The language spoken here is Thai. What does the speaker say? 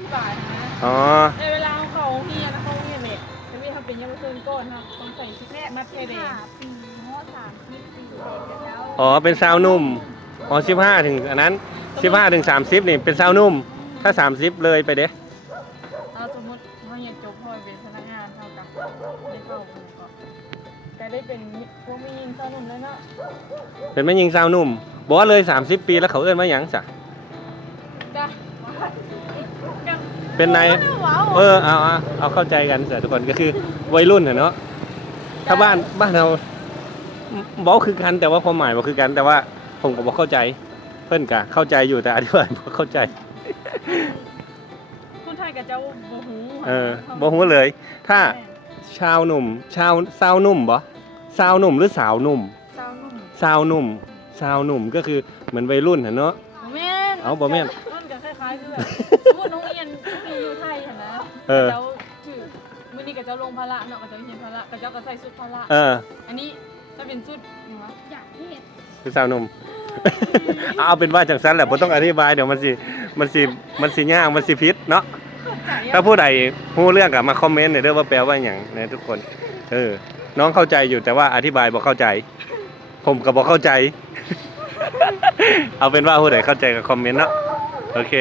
ธิบายนะ อ๋อ ในเวลาเขาเฮียนะเขาเฮียเนี่ยจะมีทำเป็นยังไม่ซื้อก้อนครับต้องใส่ชุดมัดเทเดง ปีฮอ30 ปีแล้ว อ๋อเป็นซาวนุ่มอ๋อ15 ถึงอันนั้น15 ถึง 30นี่เป็นซาวนุ่มถ้า30เลยไปเด้ เอาสมมติเขาเฮียจบพอเป็นพนักงานเท่ากับได้เข้าก็ได้เป็นพวกมียิงสนุนแล้วเนาะ เป็นแม่ยิงซาวนุ่มบอกว่าเลย30 ปีแล้วเขาเอิ้นว่าหยังจ้ะ จ้ะ เป็นนายเอาเข้าใจกันเสียทุกคนก็คือวัยรุ่นเนาะถ้าบ้านเราบอกคือกันแต่ว่าความหมายบอกคือกันแต่ว่าผมก็บอกเข้าใจเพื่อนกะเข้าใจอยู่แต่อธิบายบอกเข้าใจ คนไทยกับเจ้าโบหู บอกหัวเลย ถ้าชาวหนุ่มสาวหนุ่มบ่สาวหนุ่มหรือสาวหนุ่ม สาวนุ่ม สาวหนุ่มสาวหนุ่มก็คือเหมือนวัยรุ่นเนาะ แม่น เอาบ่แม่น รุ่นกันคล้ายๆคือแบบสมมติน้องเรียนอยู่ไทยเห็นนะเจ้าถือมื้อนี้กับเจ้าลงพละเนาะกับเจ้าเฮียนพละกับเจ้าก็ใส่ชุดพละอันนี้ถ้าเป็นชุดอย่างวะ อยากเห็น คือสาวหนุ่ม เอาเป็นว่าจังซั่นแหละบ่ต้องอธิบายเดี๋ยวมันสิยากมันสิผิดเนาะถ้าผู้ใดรู้เรื่องก็มาคอมเมนต์หน่อยเด้อว่าแปลว่าหยังนะทุกคนน้องเข้าใจอยู่แต่ว่าอธิบายบ่เข้าใจ ผมก็บ่เข้าใจ เอาเป็นว่าผู้ใดเข้าใจก็คอมเมนต์เนาะโอเค